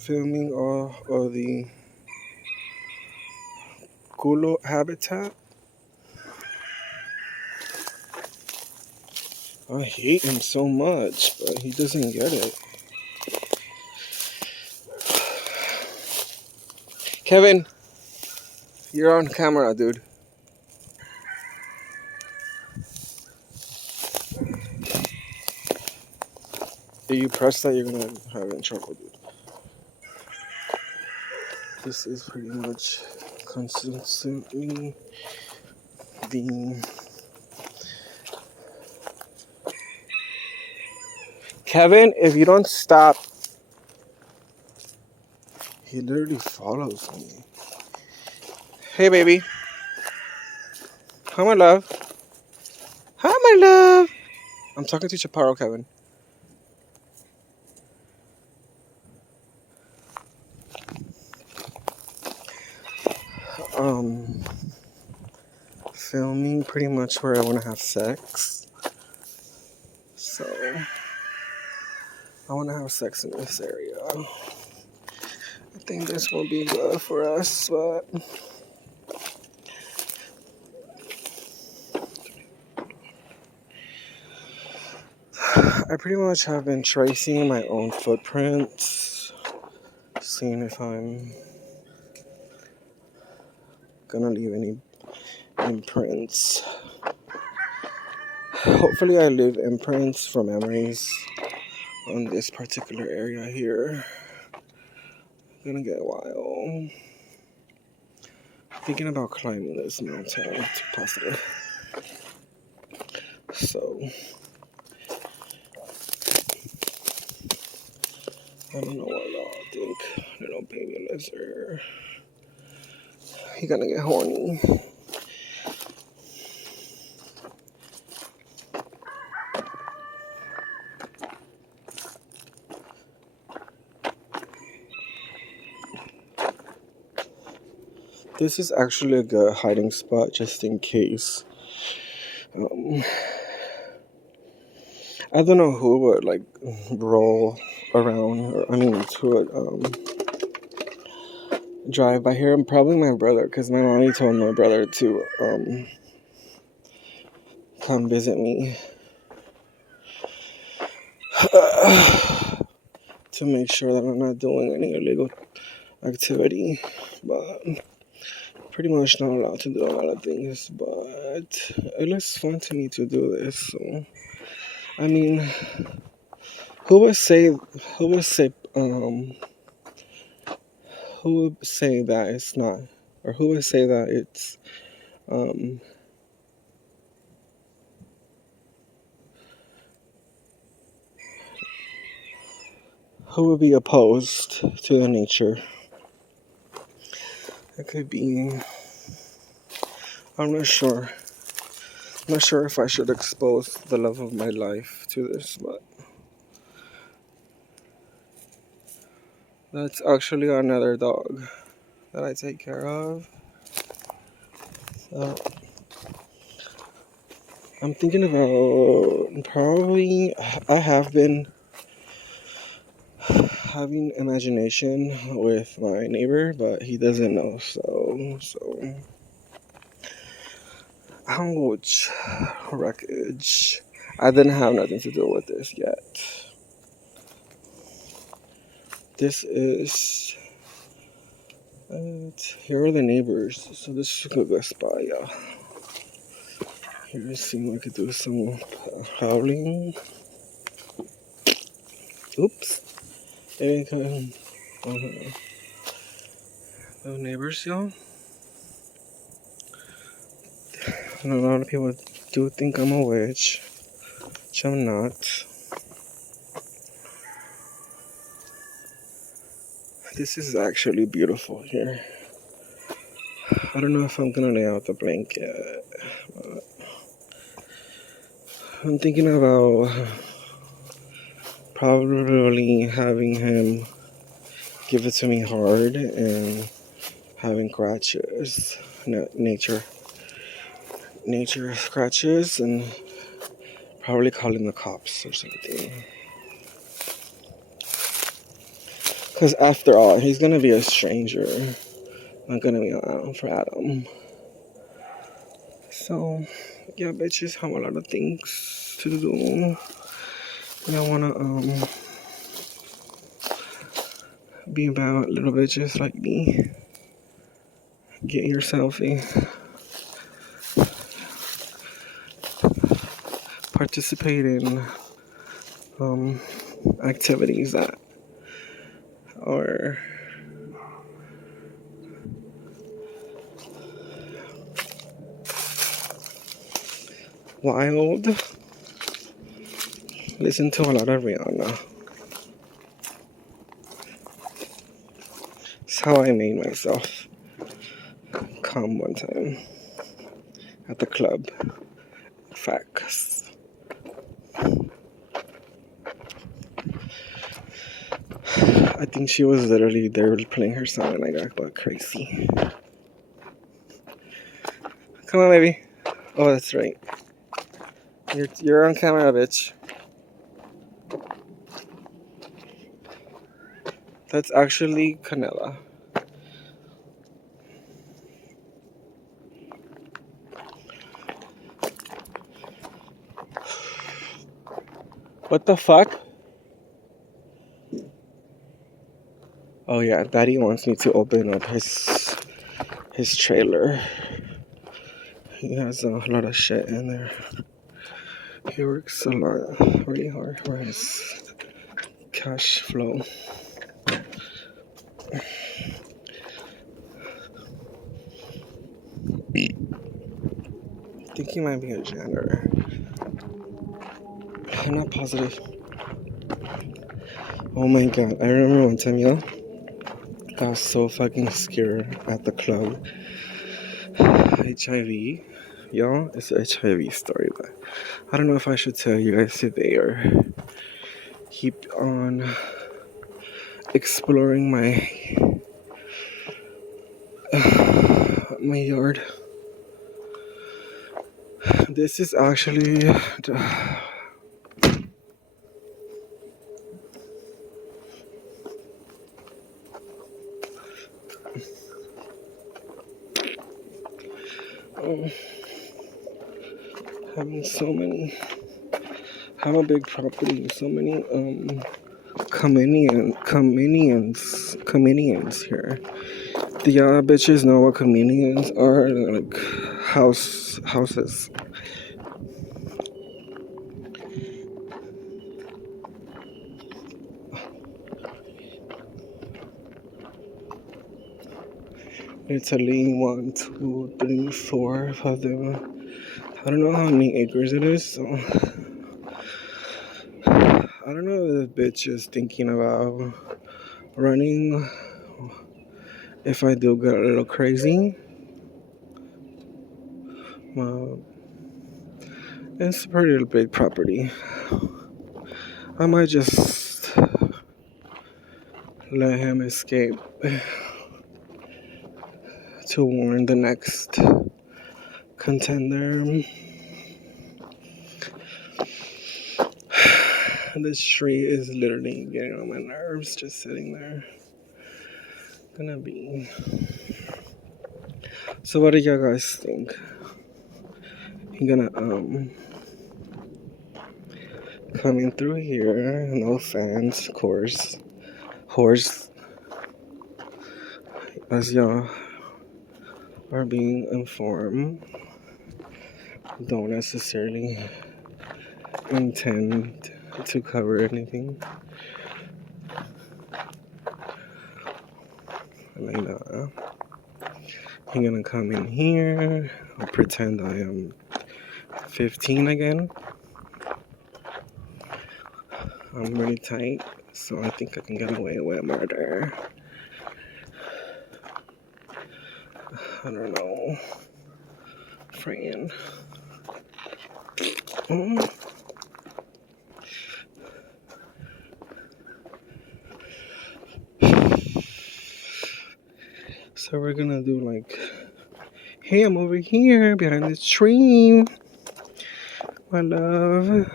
filming all of the Kulo habitat. I hate him so much, but he doesn't get it. Kevin, you're on camera, dude. If you press that, you're gonna have in trouble, dude. This is pretty much consistently the... Kevin, if you don't stop, he literally follows me. Hey, baby. Hi, my love. Hi, my love. I'm talking to Chaparro, Kevin. Filming pretty much where I want to have sex. So, I want to have sex in this area. I think this will be good for us, but... I pretty much have been tracing my own footprints, seeing if I'm gonna leave any imprints. Hopefully I leave imprints for memories on this particular area here. Gonna get a while. Thinking about climbing this mountain to possibly. So I don't know what y'all think. Little baby lives here. He gonna get horny. This is actually a good hiding spot just in case. I don't know who would like roll around, or, who would drive by here. Probably my brother, because my mommy told my brother to come visit me to make sure that I'm not doing any illegal activity, but pretty much not allowed to do a lot of things, but it looks fun to me to do this. So I mean, who would say that it's not, or who would say that it's who would be opposed to the nature? It could be, I'm not sure. I'm not sure if I should expose the love of my life to this, but that's actually another dog that I take care of. I'm thinking about probably, I have been having imagination with my neighbor, but he doesn't know, so ouch, wreckage. I didn't have nothing to do with this yet. This is here are the neighbors, so this is a good spot, yeah. Here it seems like I could do some howling. Oops. There you go. The neighbors, y'all. And a lot of people do think I'm a witch, which I'm not. This is actually beautiful here. I don't know if I'm gonna lay out the blanket, but I'm thinking about probably having him give it to me hard and having scratches, nature scratches, and probably calling the cops or something. Because after all, he's gonna be a stranger. Not gonna be around for Adam. So, yeah, bitches have a lot of things to do. Y'all wanna be bad little bitches like me. Get your selfie. Participate in activities that are wild. Listen to a lot of Rihanna. That's how I made myself calm one time at the club. Facts. I think she was literally there playing her song and I got crazy. Come on, baby. Oh, that's right. You're on camera, bitch. That's actually Canela. What the fuck? Oh yeah, Daddy wants me to open up his trailer. He has a lot of shit in there. He works a lot, really hard for his cash flow. I think he might be a janitor. I'm not positive. Oh my god, I remember one time, y'all. I was so fucking scared at the club. HIV. Y'all, it's an HIV story, but I don't know if I should tell you guys today or keep on exploring my my yard. This is actually having so many. Have a big property. So many comedians here. Do y'all bitches know what comedians are? Like houses. Italy, 1, 2, 3, 4, 5. I don't know how many acres it is, so I don't know if the bitch is thinking about running if I do get a little crazy. Well, it's a pretty big property. I might just let him escape to warn the next contender. This tree is literally getting on my nerves just sitting there. Gonna be. So what do y'all guys think? He gonna coming through here, no fans, of course. Horse, as y'all are being informed, don't necessarily intend to cover anything. Like that. He's gonna come in here. I'll pretend I am 15 again. I'm really tight, so I think I can get away with murder. I don't know. Friend. So we're gonna do like, hey, I'm over here behind this tree, my love,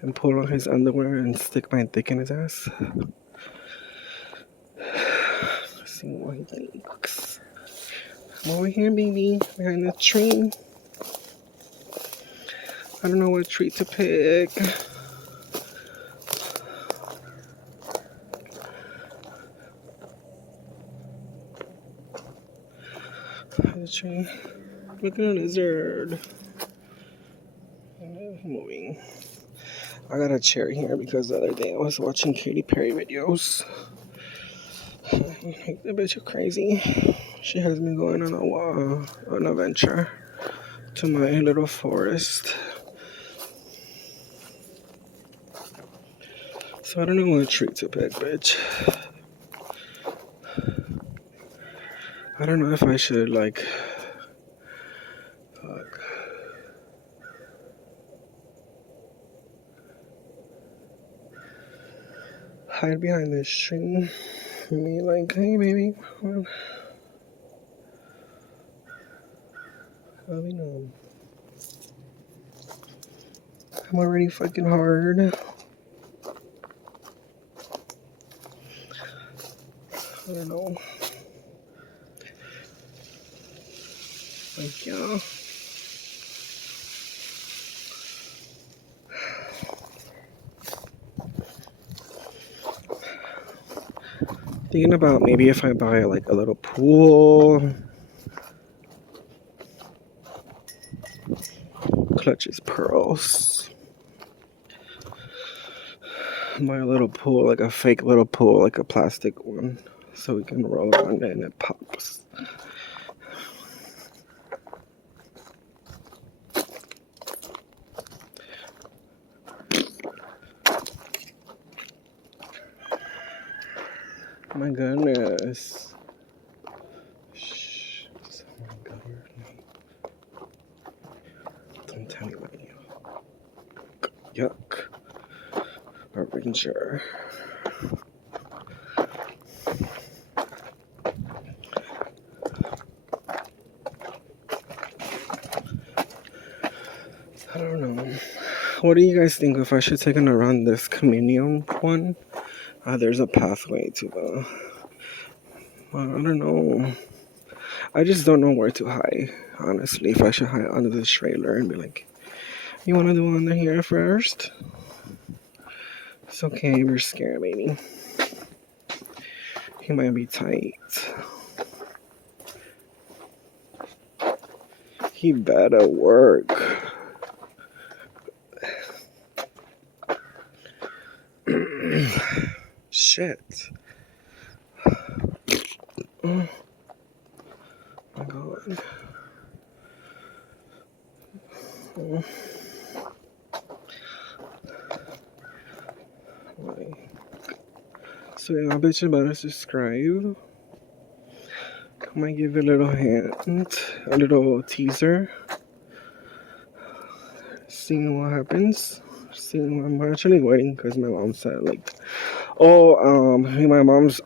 and pull on his underwear and stick my dick in his ass. see what he thinks. I'm over here, baby, behind the tree. I don't know what tree to pick. The tree. Look at a lizard. Moving. I got a chair here because the other day I was watching Katy Perry videos. The bitch is crazy. She has me going on a venture to my little forest. So I don't know what tree to pick, bitch. I don't know if I should like hide behind this tree. Me like, hey baby, I mean, I'm already fucking hard. I don't know. Like, yeah. Thinking about maybe if I buy like a little pool. Clutches pearls. Buy a little pool, like a fake little pool, like a plastic one, so we can roll around it and it pops. Oh my goodness. Shh. Someone got here. Don't tell me what you. Yuck. A ranger. I don't know. What do you guys think if I should take it around this Camino one? There's a pathway to the... I don't know. I just don't know where to hide, honestly. If I should hide under this trailer and be like, you want to do under here first? It's okay, we're scared, baby. He might be tight. He better work. Shit. Oh my god. Oh. So yeah, I bet you better subscribe. I might give a little hint, a little teaser. Seeing what happens. I'm actually waiting because my mom said like, my mom's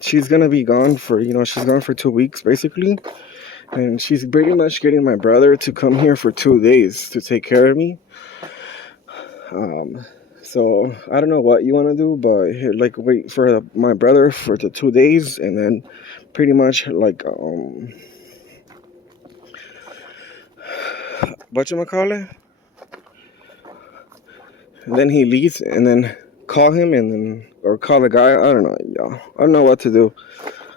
she's gonna be gone for she's gone for 2 weeks basically, and she's pretty much getting my brother to come here for 2 days to take care of me. So I don't know what you want to do, but like wait for my brother for the 2 days, and then pretty much like whatchamacallit? And then he leaves, and then call him, and then or call the guy. I don't know, y'all. I don't know what to do.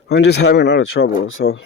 I'm just having a lot of trouble, so